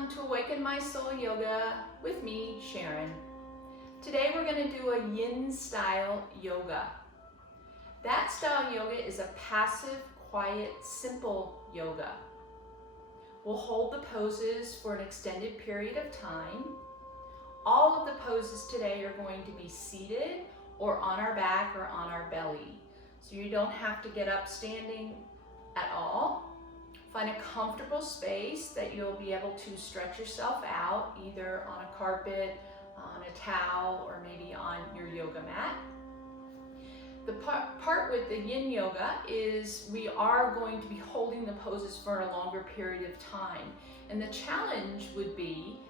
welcome to Awaken My Soul Yoga with me, Sharon. Today we're going to do a yin style yoga. That style yoga is a passive, quiet, simple yoga. We'll hold the poses for an extended period of time. All of the poses today are going to be seated or on our back or on our belly. So you don't have to get up standing at all. Find a comfortable space that you'll be able to stretch yourself out, either on a carpet, on a towel, or maybe on your yoga mat. The part with the yin yoga is we are going to be holding the poses for a longer period of time. And the challenge would be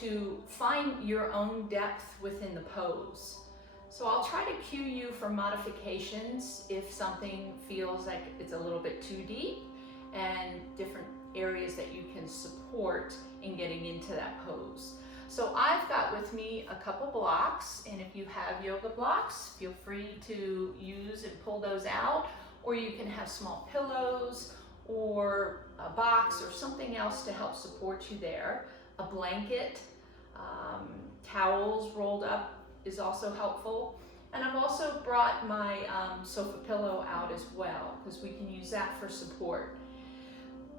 to find your own depth within the pose. So I'll try to cue you for modifications if something feels like it's a little bit too deep, and different areas that you can support in getting into that pose. So I've got with me a couple blocks, and if you have yoga blocks, feel free to use and pull those out, or you can have small pillows or a box or something else to help support you there. A blanket, towels rolled up is also helpful. And I've also brought my sofa pillow out as well, because we can use that for support.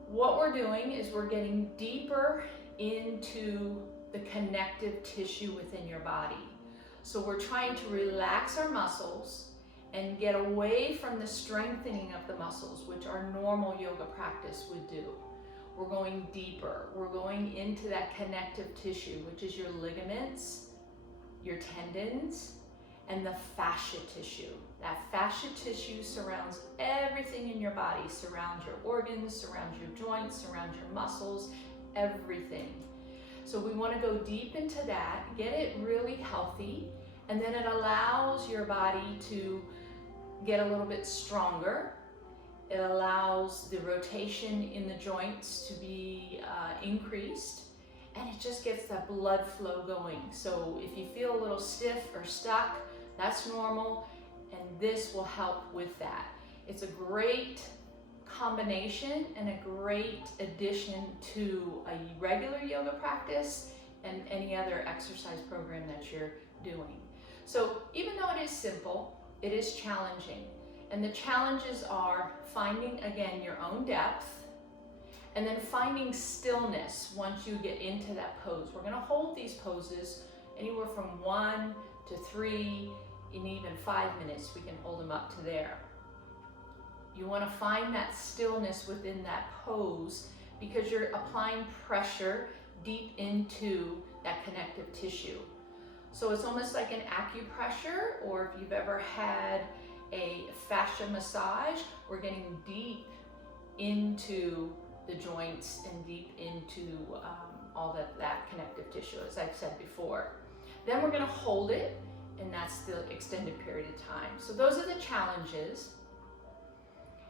What we're doing is we're getting deeper into the connective tissue within your body. So we're trying to relax our muscles and get away from the strengthening of the muscles, which our normal yoga practice would do. We're going deeper. We're going into that connective tissue, which is your ligaments, your tendons, and the fascia tissue. That fascia tissue surrounds everything in your body, surrounds your organs, surrounds your joints, surrounds your muscles, everything. So we want to go deep into that, get it really healthy, and then it allows your body to get a little bit stronger. It allows the rotation in the joints to be increased, and it just gets that blood flow going. So if you feel a little stiff or stuck, that's normal, and this will help with that. It's a great combination and a great addition to a regular yoga practice and any other exercise program that you're doing. So even though it is simple, it is challenging. And the challenges are finding, again, your own depth, and then finding stillness once you get into that pose. We're gonna hold these poses anywhere from 1 to 3, in even 5 minutes, we can hold them up to there. You wanna find that stillness within that pose because you're applying pressure deep into that connective tissue. So it's almost like an acupressure, or if you've ever had a fascia massage, we're getting deep into the joints and deep into all that connective tissue, as I've said before. Then we're gonna hold it, and that's the extended period of time. So those are the challenges.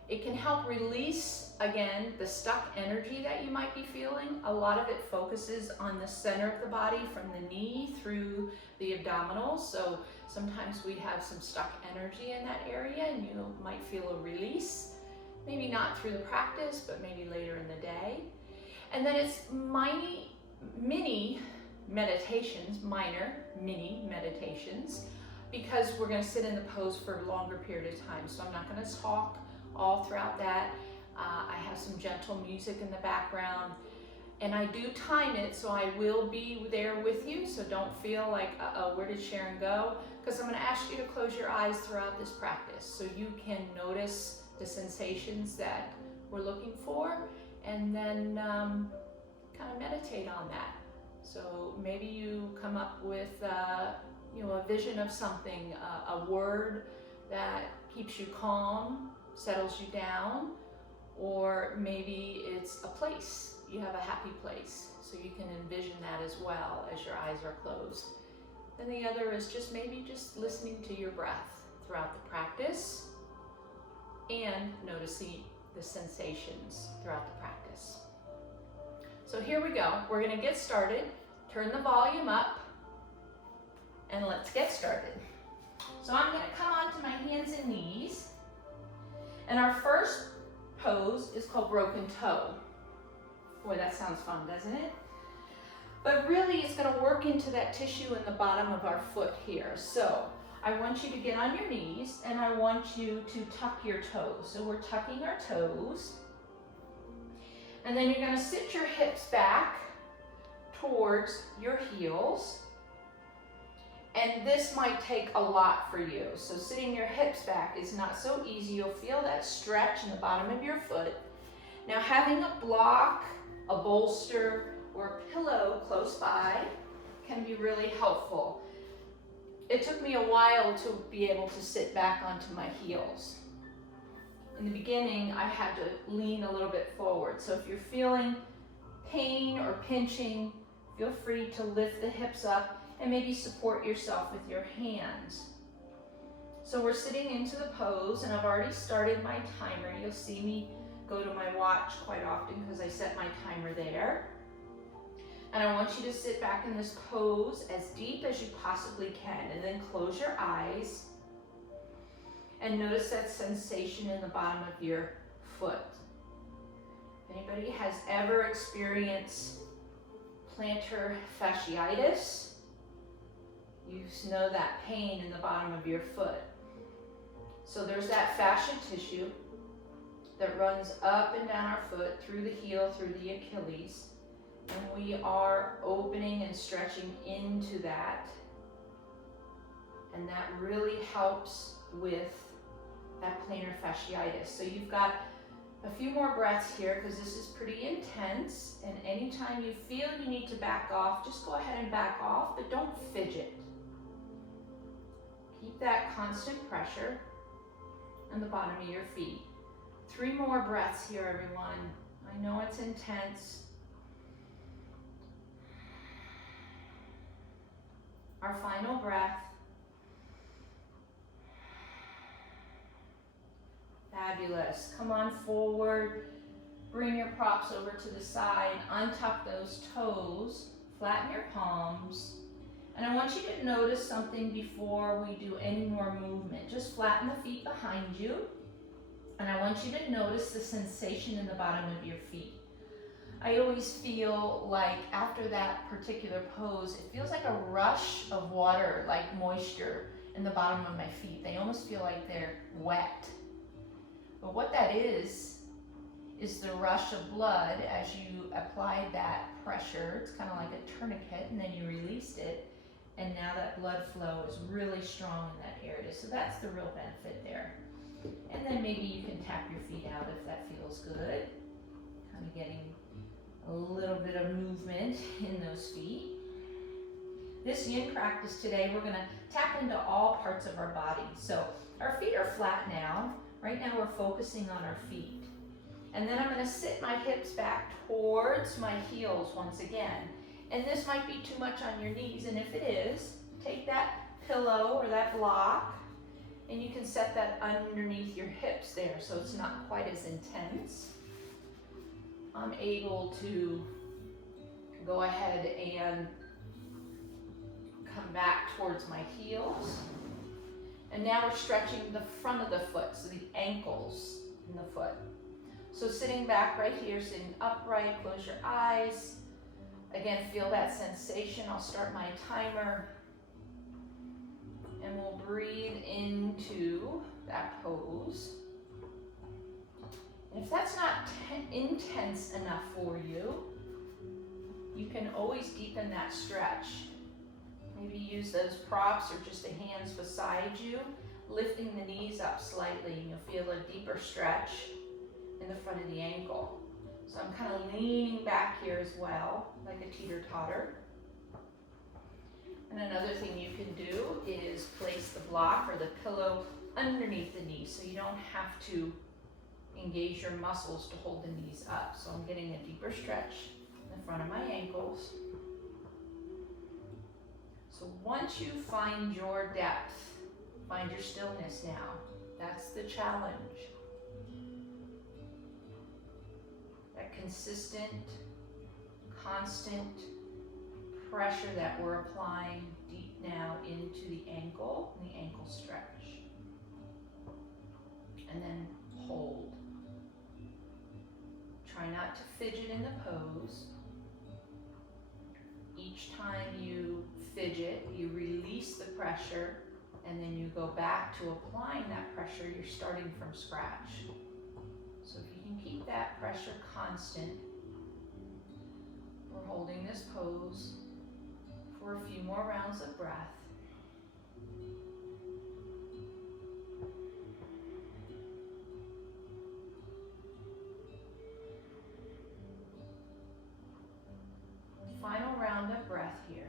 It can help release, again, the stuck energy that you might be feeling. A lot of it focuses on the center of the body, from the knee through the abdominals. So sometimes we have some stuck energy in that area, and you might feel a release. Maybe not through the practice, but maybe later in the day. And then it's mini meditations, because we're going to sit in the pose for a longer period of time. So I'm not going to talk all throughout that. I have some gentle music in the background, and I do time it, so I will be there with you. So don't feel like, uh-oh, where did Sharon go? Because I'm going to ask you to close your eyes throughout this practice so you can notice the sensations that we're looking for, and then kind of meditate on that. So maybe you come up with a vision of something, a word that keeps you calm, settles you down, or maybe it's a place. You have a happy place, so you can envision that as well as your eyes are closed. Then the other is just listening to your breath throughout the practice and noticing the sensations throughout the practice. So here we go. We're going to get started. Turn the volume up, and let's get started. So I'm going to come onto my hands and knees, and our first pose is called broken toe. Boy, that sounds fun, doesn't it? but really it's going to work into that tissue in the bottom of our foot here. So I want you to get on your knees and I want you to tuck your toes. So we're tucking our toes. And then you're going to sit your hips back towards your heels. And this might take a lot for you. So sitting your hips back is not so easy. You'll feel that stretch in the bottom of your foot. Now having a block, a bolster, or a pillow close by can be really helpful. It took me a while to be able to sit back onto my heels. In the beginning, I had to lean a little bit forward. So if you're feeling pain or pinching, feel free to lift the hips up and maybe support yourself with your hands. So we're sitting into the pose, and I've already started my timer. You'll see me go to my watch quite often because I set my timer there. And I want you to sit back in this pose as deep as you possibly can, and then close your eyes and notice that sensation in the bottom of your foot. If anybody has ever experienced plantar fasciitis, you know that pain in the bottom of your foot. So there's that fascia tissue that runs up and down our foot, through the heel, through the Achilles, and we are opening and stretching into that. And that really helps with that plantar fasciitis. So you've got a few more breaths here because this is pretty intense, and anytime you feel you need to back off, just go ahead and back off, but don't fidget. Keep that constant pressure on the bottom of your feet. 3 more breaths here, everyone. I know it's intense. Our final breath. Fabulous. Come on forward. Bring your props over to the side. Untuck those toes. Flatten your palms. And I want you to notice something before we do any more movement. Just flatten the feet behind you. And I want you to notice the sensation in the bottom of your feet. I always feel like after that particular pose, it feels like a rush of water, like moisture in the bottom of my feet. They almost feel like they're wet. But what that is the rush of blood as you applied that pressure. It's kind of like a tourniquet, and then you released it. And now that blood flow is really strong in that area. So that's the real benefit there. And then maybe you can tap your feet out if that feels good. Kind of getting a little bit of movement in those feet. This yin practice today, we're going to tap into all parts of our body. So our feet are flat now. Right now we're focusing on our feet. And then I'm going to sit my hips back towards my heels once again. And this might be too much on your knees, and if it is, take that pillow or that block and you can set that underneath your hips there so it's not quite as intense. I'm able to go ahead and come back towards my heels. And now we're stretching the front of the foot, so the ankles in the foot. So sitting back right here, sitting upright, close your eyes. Again, feel that sensation. I'll start my timer. And we'll breathe into that pose. And if that's not intense enough for you, you can always deepen that stretch. Maybe use those props or just the hands beside you, lifting the knees up slightly, and you'll feel a deeper stretch in the front of the ankle. So I'm kind of leaning back here as well, like a teeter-totter. And another thing you can do is place the block or the pillow underneath the knee so you don't have to engage your muscles to hold the knees up. So I'm getting a deeper stretch in the front of my ankles. So once you find your depth, find your stillness now. That's the challenge. That consistent, constant pressure that we're applying deep now into the ankle stretch. And then hold. Try not to fidget in the pose. each time you fidget, you release the pressure, and then you go back to applying that pressure. You're starting from scratch. So if you can keep that pressure constant, we're holding this pose for a few more rounds of breath. Final round of breath here.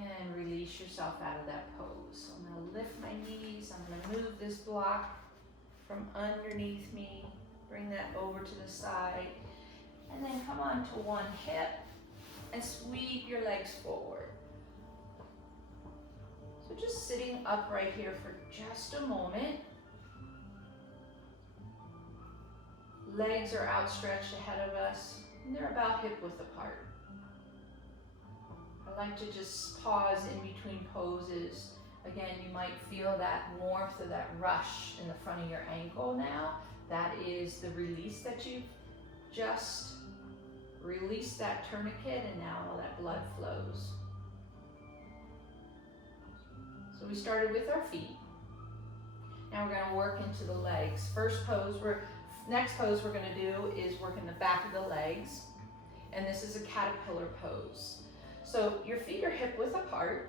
And release yourself out of that pose. So I'm going to lift my knees. I'm going to move this block from underneath me. Bring that over to the side. And then come on to one hip and sweep your legs forward. So just sitting upright here for just a moment. Legs are outstretched ahead of us, and they're about hip width apart. I like to just pause in between poses. Again, you might feel that warmth or that rush in the front of your ankle now. That is the release that you've just released that tourniquet, and now all that blood flows. So we started with our feet. Now we're going to work into the legs. Next pose we're going to do is work in the back of the legs, and this is a caterpillar pose. So your feet are hip width apart,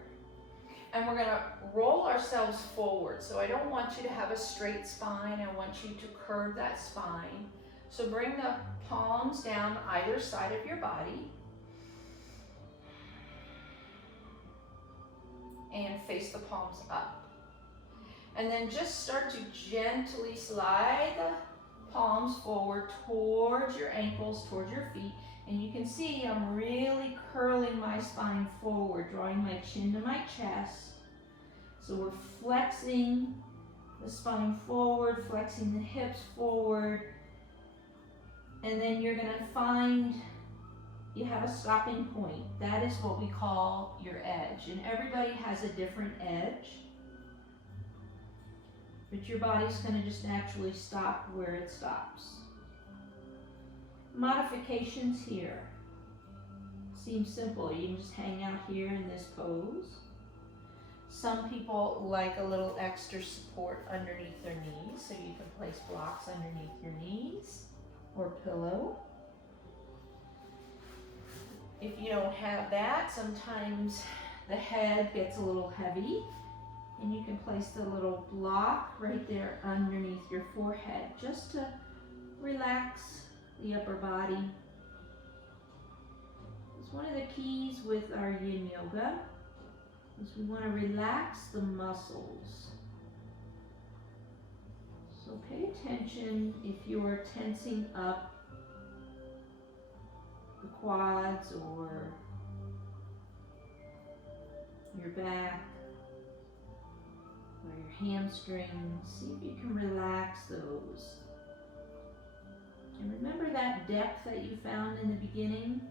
and we're going to roll ourselves forward. So I don't want you to have a straight spine. I want you to curve that spine. So bring the palms down either side of your body and face the palms up. And then just start to gently slide the palms forward towards your ankles, towards your feet. And you can see I'm really curling my spine forward, drawing my chin to my chest. So we're flexing the spine forward, flexing the hips forward. And then you're going to find you have a stopping point. That is what we call your edge. And everybody has a different edge. But your body's going to just naturally stop where it stops. Modifications here. Seems simple. You can just hang out here in this pose. Some people like a little extra support underneath their knees, so you can place blocks underneath your knees or pillow. If you don't have that, sometimes the head gets a little heavy, and you can place the little block right there underneath your forehead just to relax the upper body. It's one of the keys with our yin yoga is we want to relax the muscles. So pay attention if you're tensing up the quads or your back or your hamstrings. See if you can relax those. And remember that depth that you found in the beginning?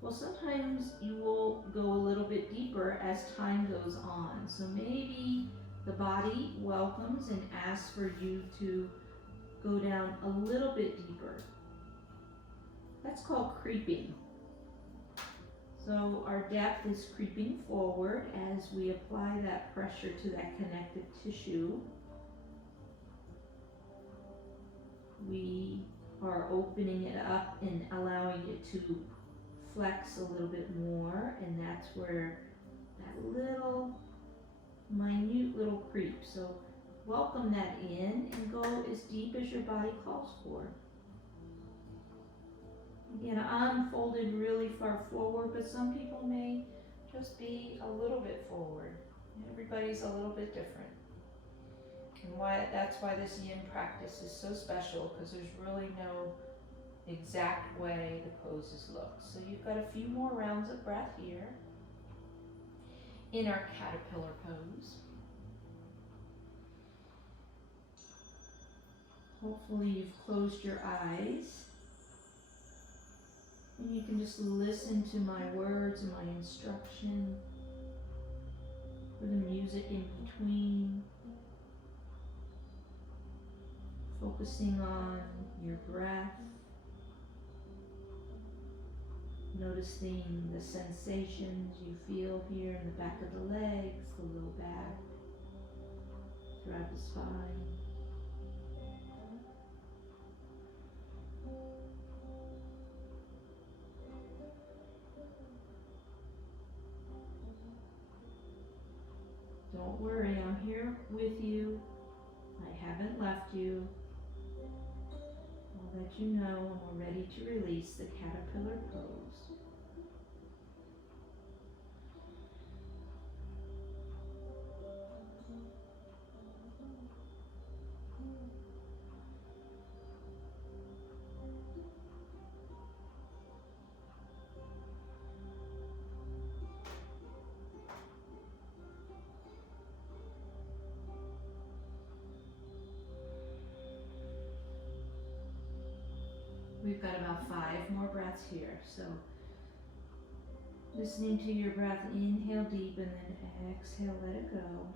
Well, sometimes you will go a little bit deeper as time goes on. So maybe the body welcomes and asks for you to go down a little bit deeper. That's called creeping. So our depth is creeping forward as we apply that pressure to that connective tissue. We are opening it up and allowing it to flex a little bit more, and that's where that little minute little creep. So welcome that in and go as deep as your body calls for. Again, I'm folded really far forward, but some people may just be a little bit forward. Everybody's a little bit different. And that's why this yin practice is so special, because there's really no exact way the poses look. So you've got a few more rounds of breath here in our caterpillar pose. Hopefully you've closed your eyes and you can just listen to my words and my instruction, for the music in between. focusing on your breath, noticing the sensations you feel here in the back of the legs, the low back, throughout the spine. Don't worry, I'm here with you. I haven't left you. I'll let you know when we're ready to release the caterpillar pose. We've got about 5 more breaths here, so listening to your breath, inhale deep and then exhale, let it go.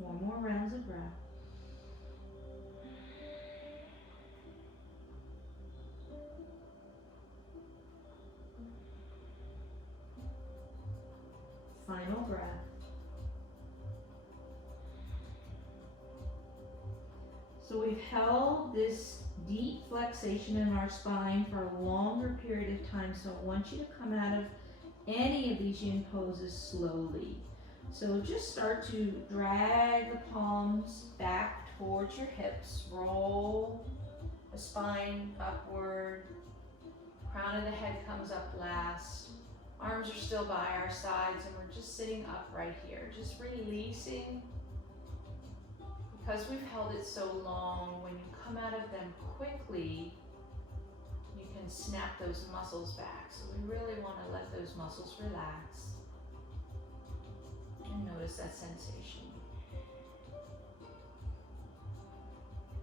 4 more rounds of breath. Final breath. So we've held this deep flexation in our spine for a longer period of time, so I want you to come out of any of these yin poses slowly. So just start to drag the palms back towards your hips, roll the spine upward, crown of the head comes up last, arms are still by our sides, and we're just sitting upright here, just releasing. Because we've held it so long, when you come out of them quickly, you can snap those muscles back. So we really want to let those muscles relax and notice that sensation.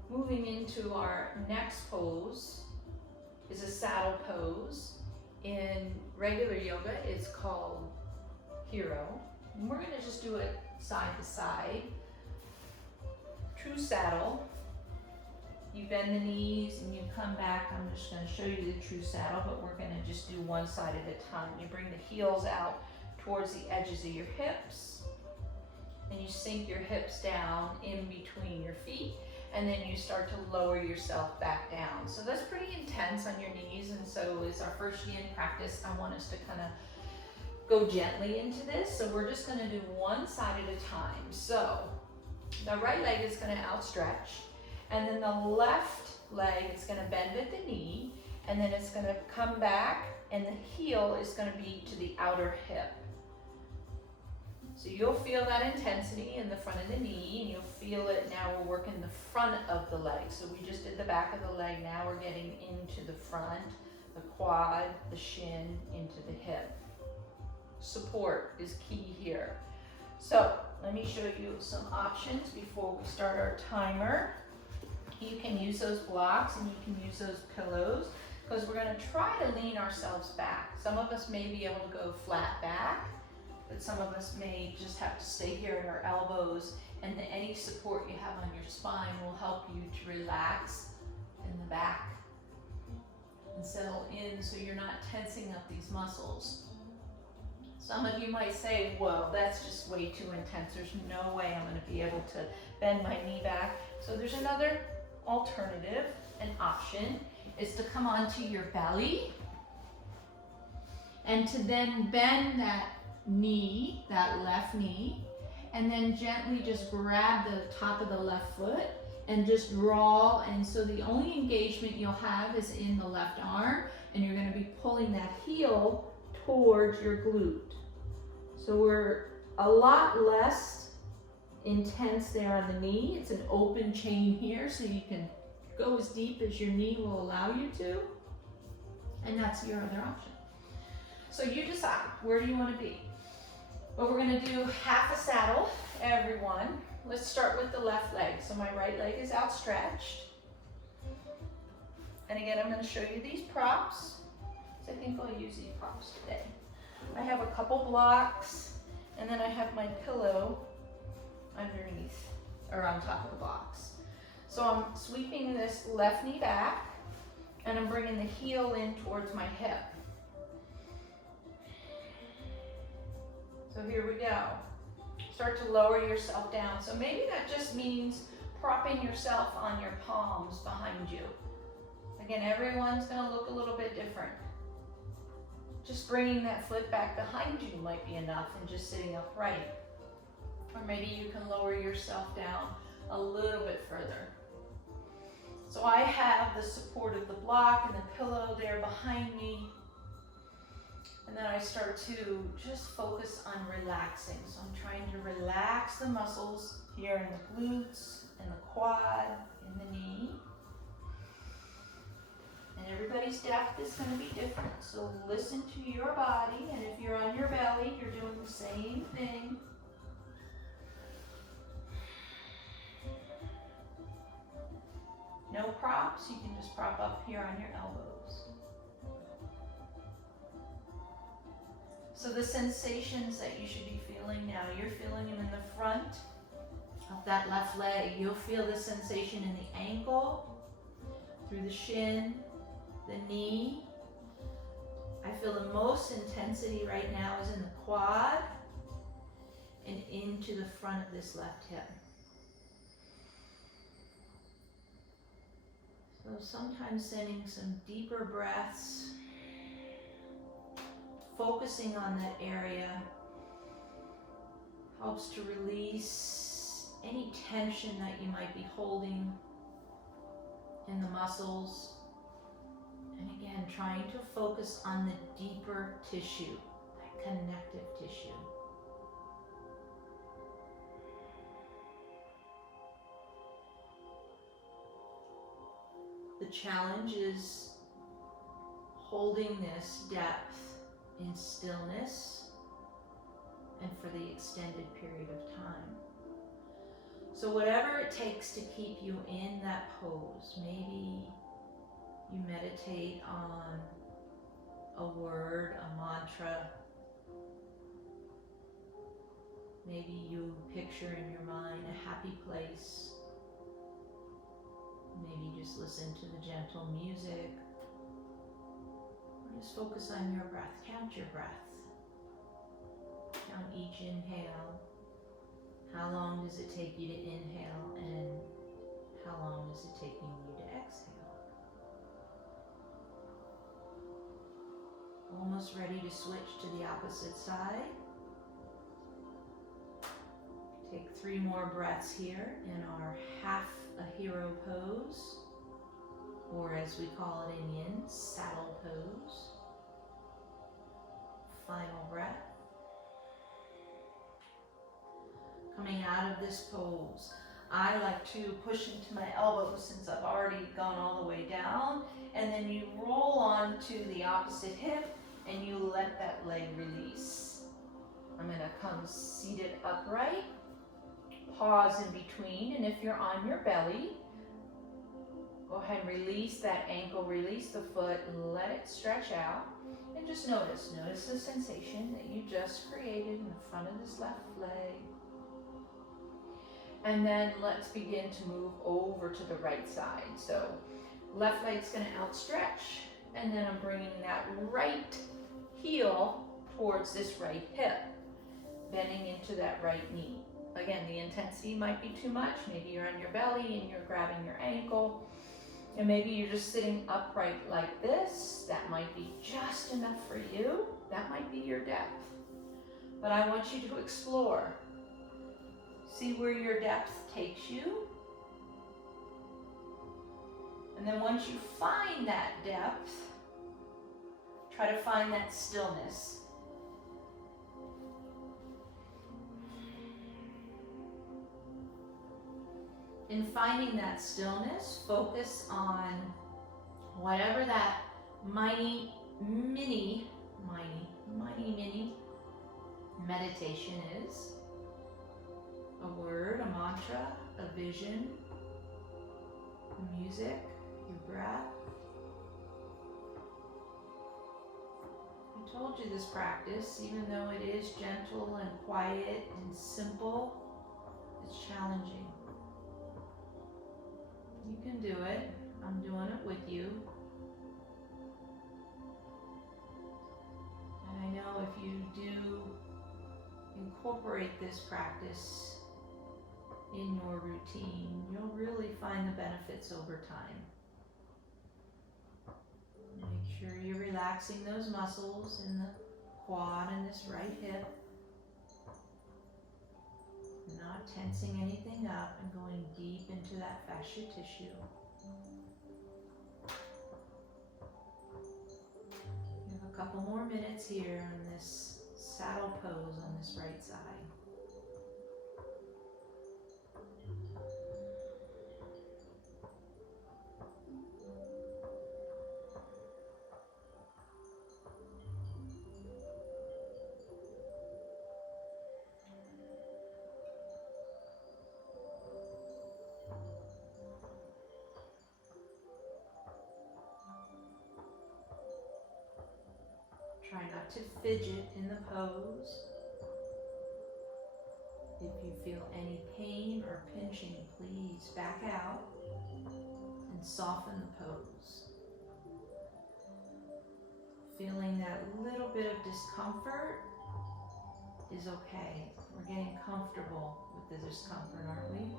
Moving into our next pose is a saddle pose. In regular yoga, it's called hero. And we're going to just do it side to side. True saddle. You bend the knees and you come back. I'm just going to show you the true saddle, but we're going to just do one side at a time. You bring the heels out towards the edges of your hips, and you sink your hips down in between your feet, and then you start to lower yourself back down. So that's pretty intense on your knees, and so it's our first yin practice. I want us to kind of go gently into this. So we're just going to do one side at a time. So the right leg is going to outstretch, and then the left leg is going to bend at the knee, and then it's going to come back, and the heel is going to be to the outer hip. So you'll feel that intensity in the front of the knee, and you'll feel it now. We're working the front of the leg. So we just did the back of the leg. Now we're getting into the front, the quad, the shin, into the hip. Support is key here. So let me show you some options before we start our timer. You can use those blocks and you can use those pillows, because we're going to try to lean ourselves back. Some of us may be able to go flat back, but some of us may just have to stay here at our elbows, and any support you have on your spine will help you to relax in the back and settle in so you're not tensing up these muscles. Some of you might say, whoa, that's just way too intense. There's no way I'm going to be able to bend my knee back. So there's another alternative, an option, is to come onto your belly and to then bend that knee, that left knee, and then gently just grab the top of the left foot and just draw. And so the only engagement you'll have is in the left arm, and you're going to be pulling that heel towards your glute. So we're a lot less intense there on the knee. It's an open chain here, so you can go as deep as your knee will allow you to, and that's your other option. So you decide, where do you want to be? But we're going to do half a saddle, everyone. Let's start with the left leg. So my right leg is outstretched. And again, I'm going to show you these props. So I think I'll use these props today. I have a couple blocks, and then I have my pillow underneath or on top of the box. So I'm sweeping this left knee back, and I'm bringing the heel in towards my hip. So here we go. Start to lower yourself down. So maybe that just means propping yourself on your palms behind you. Again, everyone's gonna look a little bit different. Just bringing that foot back behind you might be enough, and just sitting upright. Or maybe you can lower yourself down a little bit further. So I have the support of the block and the pillow there behind me. And then I start to just focus on relaxing. So I'm trying to relax the muscles here in the glutes, in the quad, in the knee. And everybody's depth is going to be different. So listen to your body. And if you're on your belly, you're doing the same thing. No props. You can just prop up here on your elbows. So the sensations that you should be feeling now, you're feeling them in the front of that left leg. You'll feel the sensation in the ankle, through the shin, the knee. I feel the most intensity right now is in the quad and into the front of this left hip. So sometimes sending some deeper breaths, focusing on that area helps to release any tension that you might be holding in the muscles. And again, trying to focus on the deeper tissue, that connective tissue. The challenge is holding this depth in stillness and for the extended period of time. So whatever it takes to keep you in that pose, maybe you meditate on a word, a mantra. Maybe you picture in your mind a happy place. Maybe just listen to the gentle music. Or just focus on your breath. Count your breath. Count each inhale. How long does it take you to inhale, and how long is it taking you to exhale? Almost ready to switch to the opposite side. Take 3 more breaths here in our half a hero pose, or as we call it in yin, saddle pose. Final breath. Coming out of this pose, I like to push into my elbows since I've already gone all the way down, and then you roll on to the opposite hip and you let that leg release. I'm going to come seated upright, pause in between, and if you're on your belly, go ahead and release that ankle, release the foot, and let it stretch out. And just notice the sensation that you just created in the front of this left leg. And then let's begin to move over to the right side. So left leg's going to outstretch, and then I'm bringing that right heel towards this right hip, bending into that right knee. Again, the intensity might be too much. Maybe you're on your belly and you're grabbing your ankle, and maybe you're just sitting upright like this. That might be just enough for you. That might be your depth. But I want you to explore. See where your depth takes you. And then once you find that depth, try to find that stillness. In finding that stillness, focus on whatever that mini meditation is. A word, a mantra, a vision, music, your breath. I told you this practice, even though it is gentle and quiet and simple, it's challenging. this practice in your routine, you'll really find the benefits over time. Make sure you're relaxing those muscles in the quad and this right hip. Not tensing anything up and going deep into that fascia tissue. You have a couple more minutes here in this saddle pose on this right side. Try not to fidget in the pose. If you feel any pain or pinching, please back out and soften the pose. Feeling that little bit of discomfort is okay. We're getting comfortable with the discomfort, aren't we?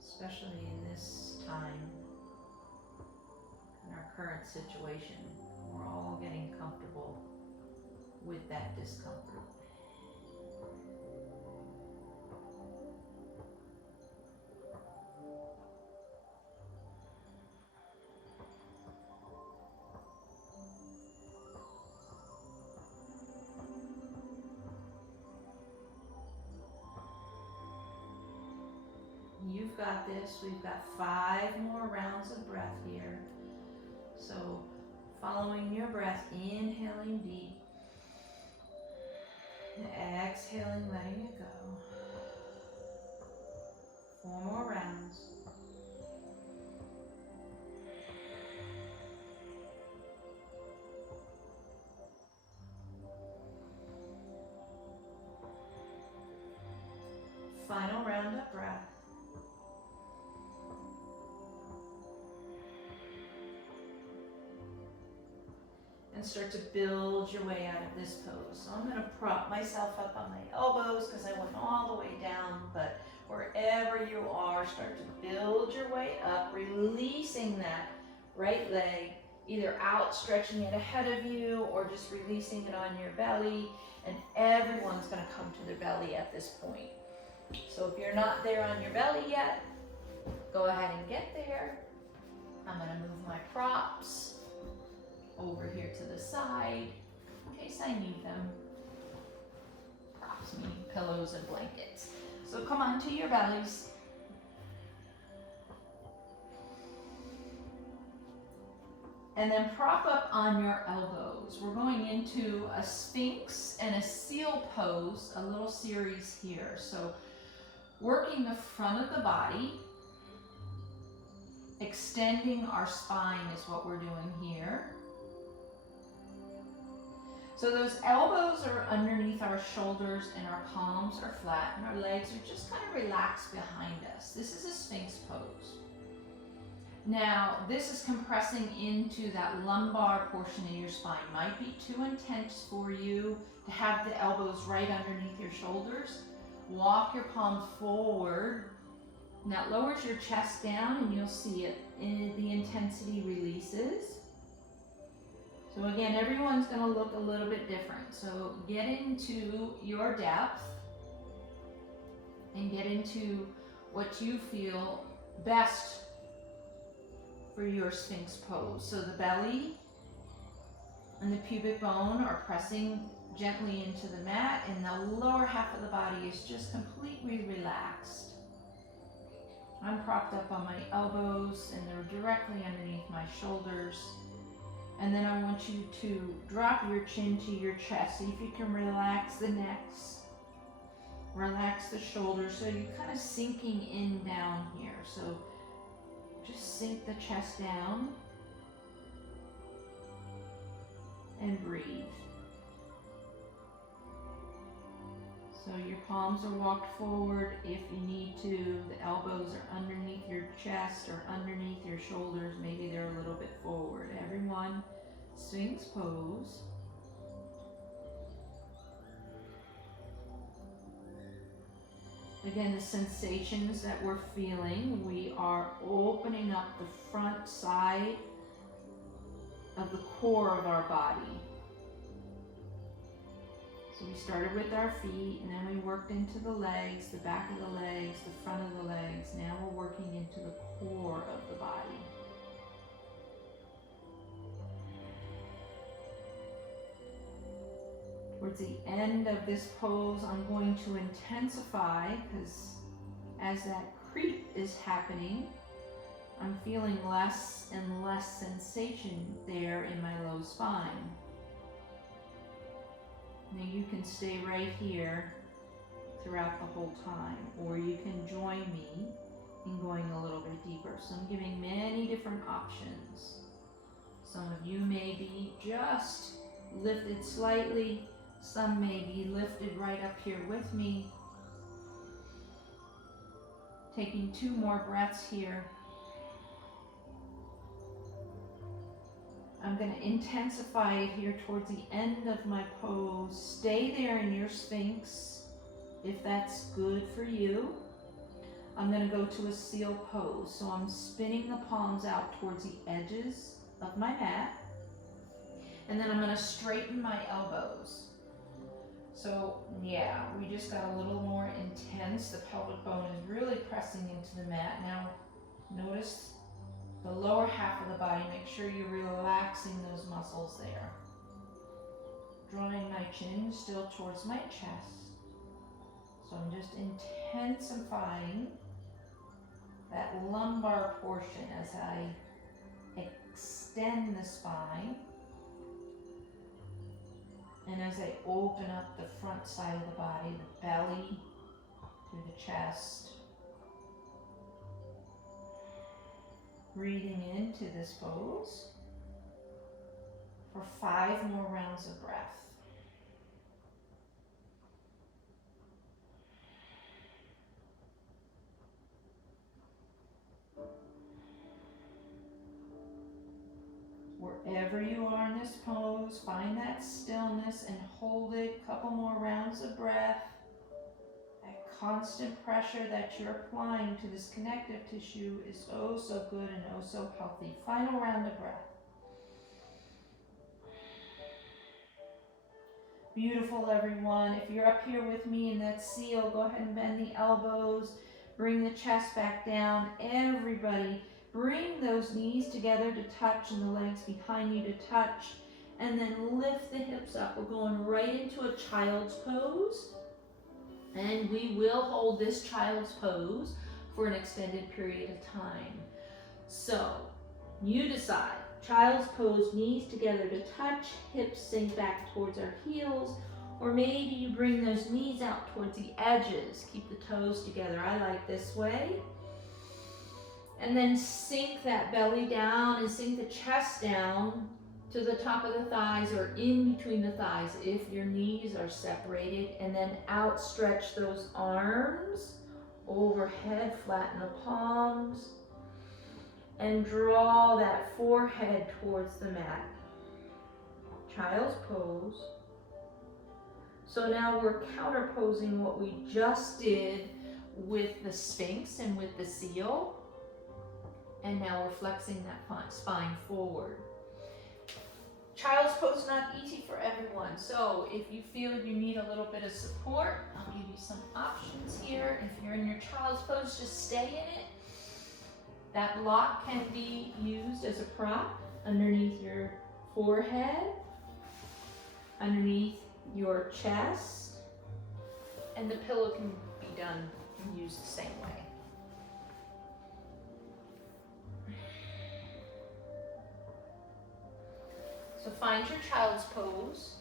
Especially in this time, in our current situation. We're all getting comfortable with that discomfort. You've got this. We've got 5 more rounds of breath here. So following your breath, inhaling deep, exhaling, letting it go. 4 more rounds. Final round of breath. And start to build your way out of this pose. So I'm going to prop myself up on my elbows because I went all the way down, but wherever you are, start to build your way up, releasing that right leg, either out, stretching it ahead of you, or just releasing it on your belly, and everyone's going to come to their belly at this point. So if you're not there on your belly yet, go ahead and get there. I'm going to move my props over here to the side in case I need them. Props meaning pillows and blankets. So come on to your bellies. And then prop up on your elbows. We're going into a Sphinx and a seal pose, a little series here. So working the front of the body, extending our spine is what we're doing here. So those elbows are underneath our shoulders and our palms are flat and our legs are just kind of relaxed behind us. This is a Sphinx pose. Now, this is compressing into that lumbar portion of your spine. Might be too intense for you to have the elbows right underneath your shoulders. Walk your palms forward. And that lowers your chest down and you'll see it. The intensity releases. So again, everyone's going to look a little bit different. So get into your depth and get into what you feel best for your Sphinx pose. So the belly and the pubic bone are pressing gently into the mat, and the lower half of the body is just completely relaxed. I'm propped up on my elbows and they're directly underneath my shoulders. And then I want you to drop your chin to your chest. See if you can relax the necks, relax the shoulders. So you're kind of sinking in down here. So just sink the chest down and breathe. So your palms are walked forward if you need to. The elbows are underneath your chest or underneath your shoulders. Maybe they're a little bit forward. Everyone, Sphinx pose. Again, the sensations that we're feeling, we are opening up the front side of the core of our body. So we started with our feet, and then we worked into the legs, the back of the legs, the front of the legs. Now we're working into the core of the body. Towards the end of this pose, I'm going to intensify, because as that creep is happening, I'm feeling less and less sensation there in my low spine. Now you can stay right here throughout the whole time, or you can join me in going a little bit deeper. So I'm giving many different options. Some of you may be just lifted slightly, some may be lifted right up here with me. Taking 2 more breaths here. I'm going to intensify it here towards the end of my pose. Stay there in your Sphinx if that's good for you. I'm going to go to a seal pose. So I'm spinning the palms out towards the edges of my mat. And then I'm going to straighten my elbows. So yeah, we just got a little more intense. The pelvic bone is really pressing into the mat. Now notice the lower half of the body. Make sure you're relaxing those muscles there. Drawing my chin still towards my chest. So I'm just intensifying that lumbar portion as I extend the spine. And as I open up the front side of the body, the belly through the chest. Breathing into this pose for 5 more rounds of breath. Wherever you are in this pose, find that stillness and hold it. Couple more rounds of breath. That constant pressure that you're applying to this connective tissue is oh so good and oh so healthy. Final round of breath. Beautiful, everyone. If you're up here with me in that seal, go ahead and bend the elbows. Bring the chest back down. Everybody, bring those knees together to touch and the legs behind you to touch. And then lift the hips up. We're going right into a child's pose. And we will hold this child's pose for an extended period of time. So, you decide. Child's pose, knees together to touch, hips sink back towards our heels, or maybe you bring those knees out towards the edges. Keep the toes together. I like this way. And then sink that belly down and sink the chest down to the top of the thighs or in between the thighs if your knees are separated, and then outstretch those arms overhead, flatten the palms, and draw that forehead towards the mat. Child's pose. So now we're counterposing what we just did with the Sphinx and with the seal, and now we're flexing that spine forward. Child's pose is not easy for everyone, so if you feel you need a little bit of support, I'll give you some options here. If you're in your child's pose, just stay in it. That block can be used as a prop underneath your forehead, underneath your chest, and the pillow can be done and used the same way. So find your child's pose,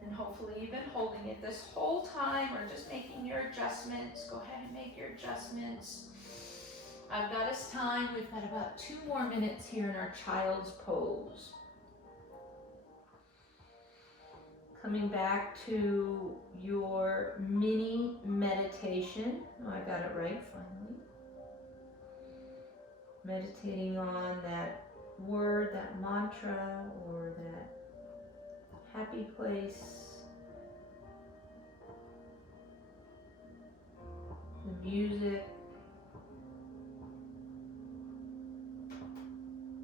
and hopefully you've been holding it this whole time or just making your adjustments. Go ahead and make your adjustments. I've got us time. We've got about 2 more minutes here in our child's pose. Coming back to your mini meditation. Oh, I got it right finally. Meditating on that word, that mantra, or that happy place, the music,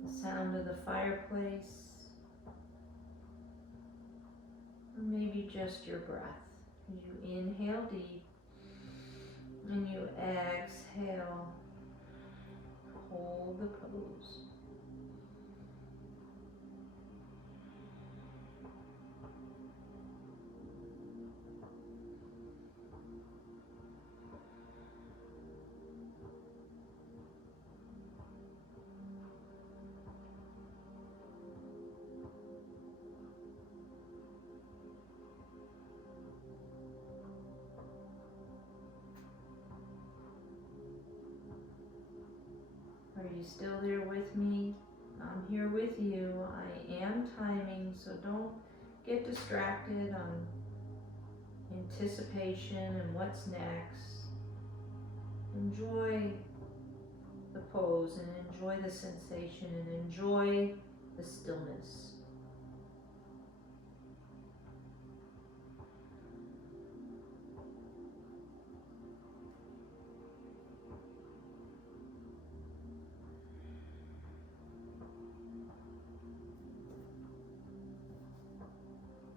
the sound of the fireplace, or maybe just your breath. You inhale deep and you exhale. Hold the pose. Are you still there with me? I'm here with you. I am timing, so don't get distracted on anticipation and what's next. Enjoy the pose and enjoy the sensation and enjoy the stillness.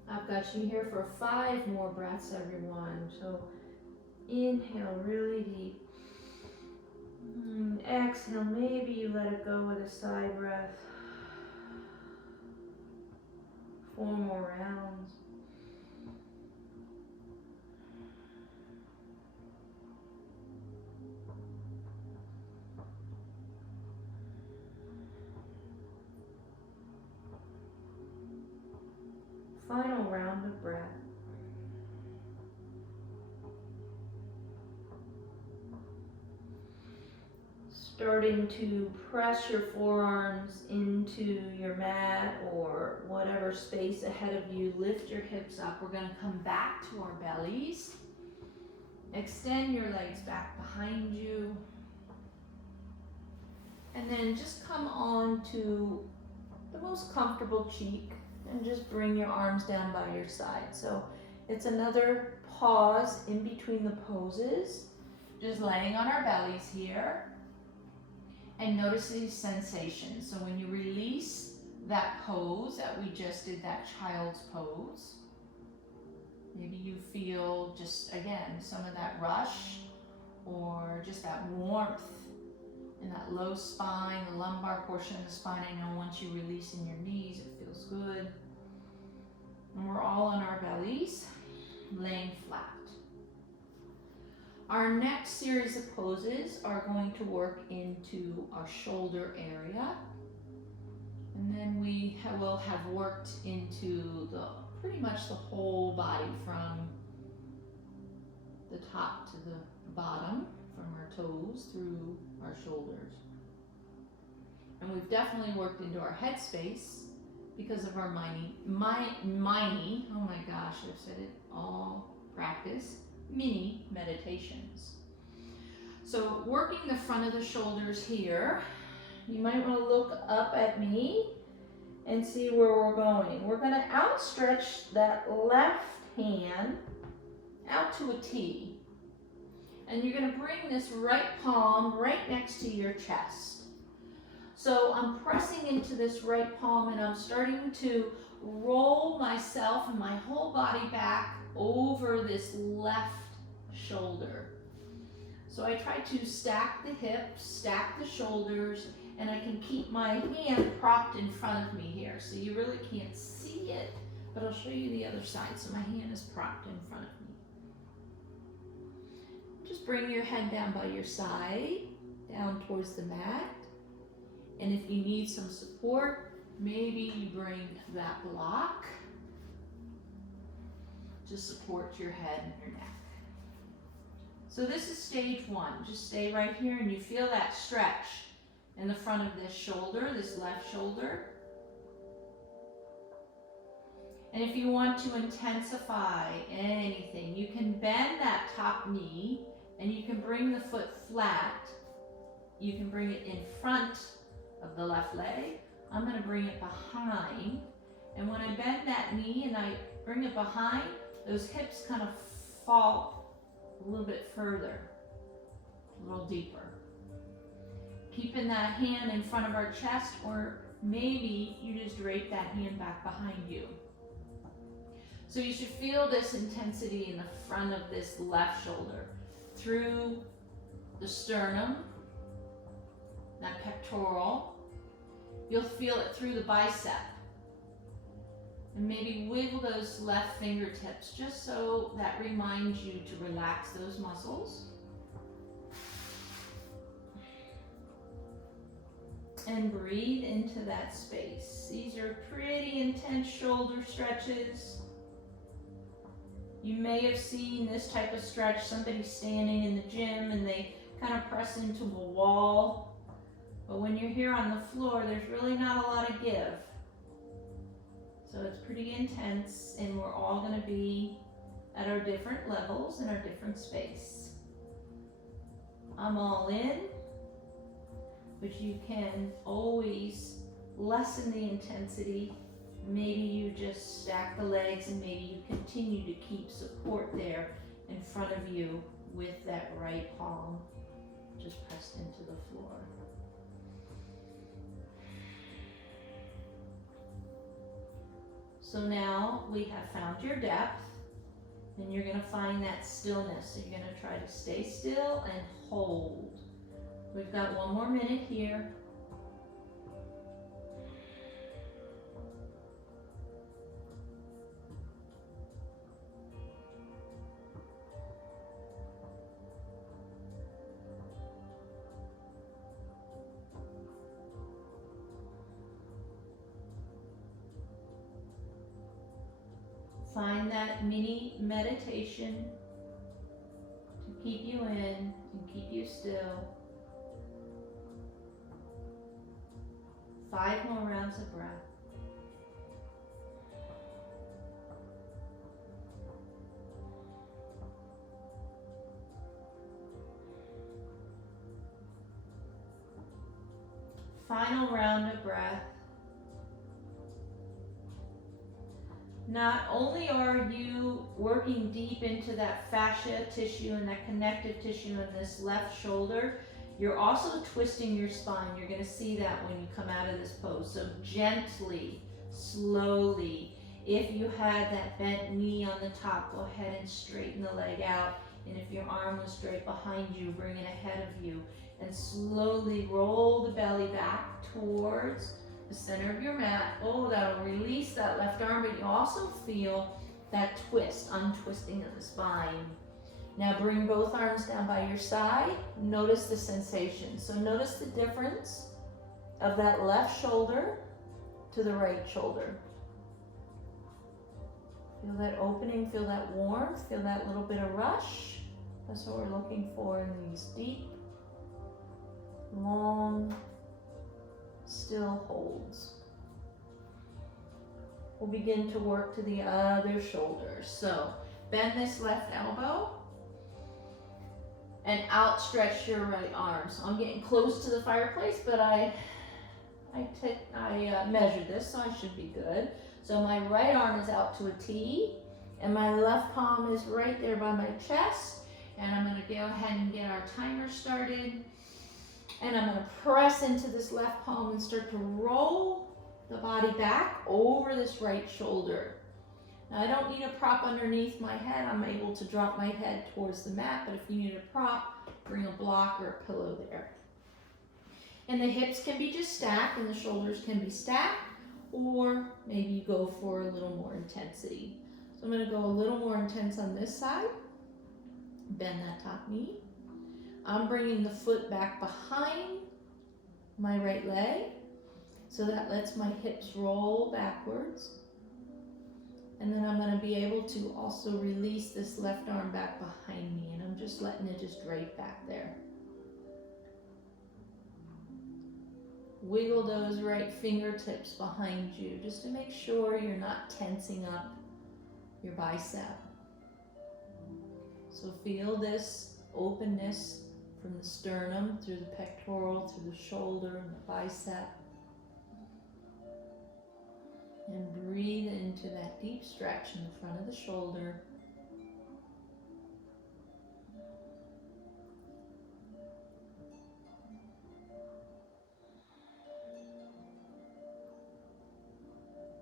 I've got you here for 5 more breaths, everyone. So inhale really deep. Exhale, maybe you let it go with a side breath. 4 more rounds. Final round of breath. Starting to press your forearms into your mat or whatever space ahead of you. Lift your hips up. We're going to come back to our bellies. Extend your legs back behind you. And then just come on to the most comfortable cheek and just bring your arms down by your side. So it's another pause in between the poses. Just laying on our bellies here. And notice these sensations. So when you release that pose that we just did, that child's pose, maybe you feel just, again, some of that rush or just that warmth in that low spine, the lumbar portion of the spine. I know once you release in your knees, it feels good. And we're all on our bellies, laying flat. Our next series of poses are going to work into our shoulder area. And then we will have worked into pretty much the whole body from the top to the bottom, from our toes through our shoulders. And we've definitely worked into our head space because of our oh my gosh, I've said it all practice, mini meditations. So working the front of the shoulders here, you might want to look up at me and see where we're going. We're going to outstretch that left hand out to a T. And you're going to bring this right palm right next to your chest. So I'm pressing into this right palm and I'm starting to roll myself and my whole body back over this left shoulder. So I try to stack the hips, stack the shoulders, and I can keep my hand propped in front of me here. So you really can't see it, but I'll show you the other side. So my hand is propped in front of me. Just bring your head down by your side, down towards the mat. And if you need some support, maybe you bring that block to support your head and your neck. So this is stage 1. Just stay right here and you feel that stretch in the front of this shoulder, this left shoulder. And if you want to intensify anything, you can bend that top knee and you can bring the foot flat. You can bring it in front of the left leg. I'm going to bring it behind. And when I bend that knee and I bring it behind, those hips kind of fall a little bit further. a little deeper. Keeping that hand in front of our chest, or maybe you just drape that hand back behind you. So you should feel this intensity in the front of this left shoulder, through the sternum, that pectoral. You'll feel it through the bicep. And maybe wiggle those left fingertips just so that reminds you to relax those muscles. And breathe into that space. These are pretty intense shoulder stretches. You may have seen this type of stretch, somebody standing in the gym and they kind of press into a wall. But when you're here on the floor, there's really not a lot of give. So it's pretty intense, and we're all going to be at our different levels in our different space. I'm all in, but you can always lessen the intensity. Maybe you just stack the legs, and maybe you continue to keep support there in front of you with that right palm just pressed into the floor. So now we have found your depth, and you're going to find that stillness. So you're going to try to stay still and hold. We've got 1 more minute here. Find that mini meditation to keep you in and keep you still. 5 more rounds of breath. Final round of breath. Not only are you working deep into that fascia tissue and that connective tissue in this left shoulder, you're also twisting your spine. You're going to see that when you come out of this pose. So gently, slowly. If you had that bent knee on the top, go ahead and straighten the leg out. And if your arm was straight behind you, bring it ahead of you. And slowly roll the belly back towards the center of your mat. Oh, that'll release that left arm, but you also feel that twist, untwisting of the spine. Now bring both arms down by your side. Notice the sensation. So notice the difference of that left shoulder to the right shoulder. Feel that opening, feel that warmth, feel that little bit of rush. That's what we're looking for in these deep, long, still holds. We'll begin to work to the other shoulder. So bend this left elbow and outstretch your right arm. So I'm getting close to the fireplace, but I measured this, so I should be good. So my right arm is out to a T, and my left palm is right there by my chest. And I'm going to go ahead and get our timer started. And I'm going to press into this left palm and start to roll the body back over this right shoulder. Now I don't need a prop underneath my head. I'm able to drop my head towards the mat, but if you need a prop, bring a block or a pillow there. And the hips can be just stacked and the shoulders can be stacked, or maybe you go for a little more intensity. So I'm going to go a little more intense on this side. Bend that top knee. I'm bringing the foot back behind my right leg, so that lets my hips roll backwards. And then I'm going to be able to also release this left arm back behind me, and I'm just letting it just drape back there. Wiggle those right fingertips behind you just to make sure you're not tensing up your bicep. So feel this openness from the sternum, through the pectoral, through the shoulder and the bicep. And breathe into that deep stretch in the front of the shoulder.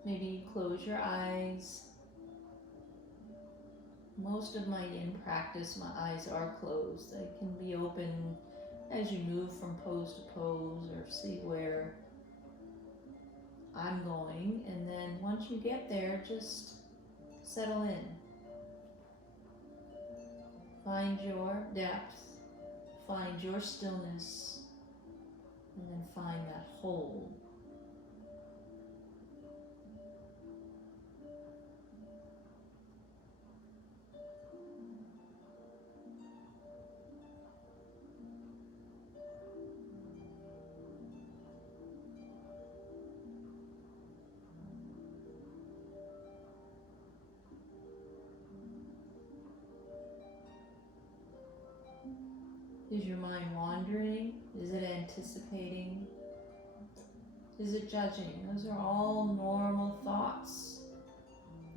Maybe close your eyes. Most of my yin practice, my eyes are closed. They can be open as you move from pose to pose or see where I'm going. And then once you get there, just settle in. Find your depth, find your stillness, and then find that hold. Is your mind wandering? Is it anticipating? Is it judging? Those are all normal thoughts.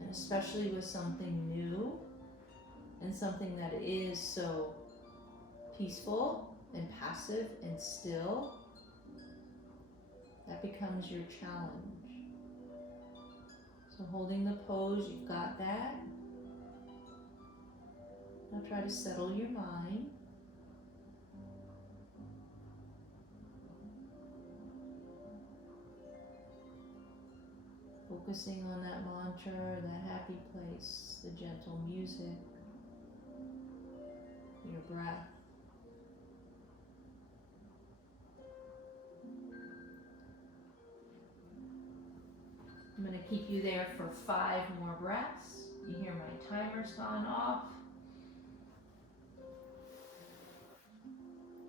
And especially with something new and something that is so peaceful and passive and still, that becomes your challenge. So holding the pose, you've got that. Now try to settle your mind. Focusing on that mantra, that happy place, the gentle music, your breath. I'm going to keep you there for 5 more breaths. You hear my timer's gone off.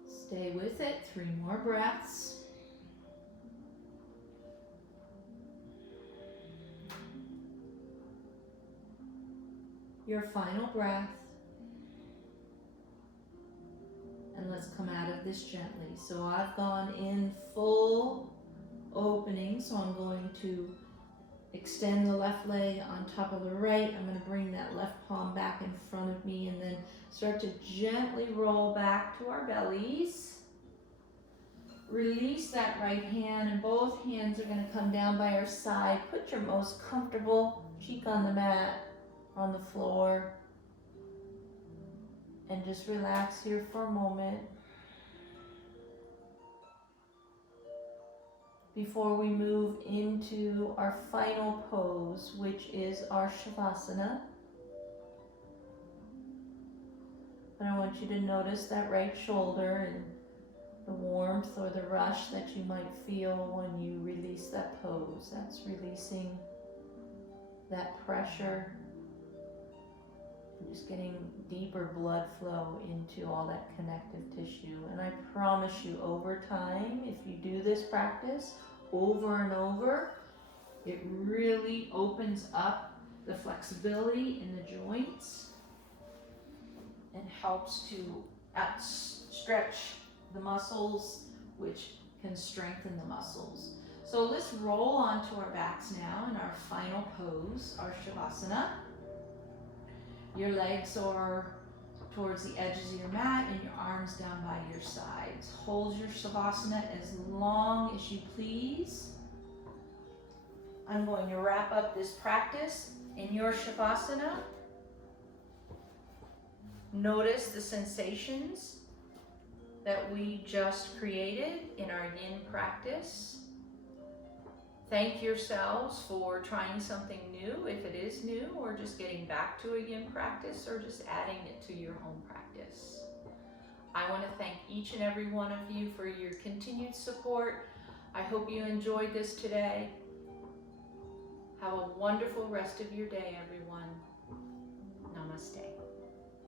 Stay with it, 3 more breaths. Your final breath. And let's come out of this gently. So I've gone in full opening, so I'm going to extend the left leg on top of the right. I'm going to bring that left palm back in front of me and then start to gently roll back to our bellies. Release that right hand, and both hands are going to come down by our side. Put your most comfortable cheek on the mat, on the floor, and just relax here for a moment before we move into our final pose, which is our Shavasana. And I want you to notice that right shoulder and the warmth or the rush that you might feel when you release that pose. That's releasing that pressure. Just getting deeper blood flow into all that connective tissue. And I promise you, over time, if you do this practice over and over, it really opens up the flexibility in the joints and helps to outstretch the muscles, which can strengthen the muscles. So let's roll onto our backs now in our final pose, our Shavasana. Your legs are towards the edges of your mat and your arms down by your sides. Hold your Shavasana as long as you please. I'm going to wrap up this practice in your Shavasana. Notice the sensations that we just created in our yin practice. Thank yourselves for trying something new, if it is new, or just getting back to a yin practice, or just adding it to your home practice. I want to thank each and every one of you for your continued support. I hope you enjoyed this today. Have a wonderful rest of your day, everyone. Namaste.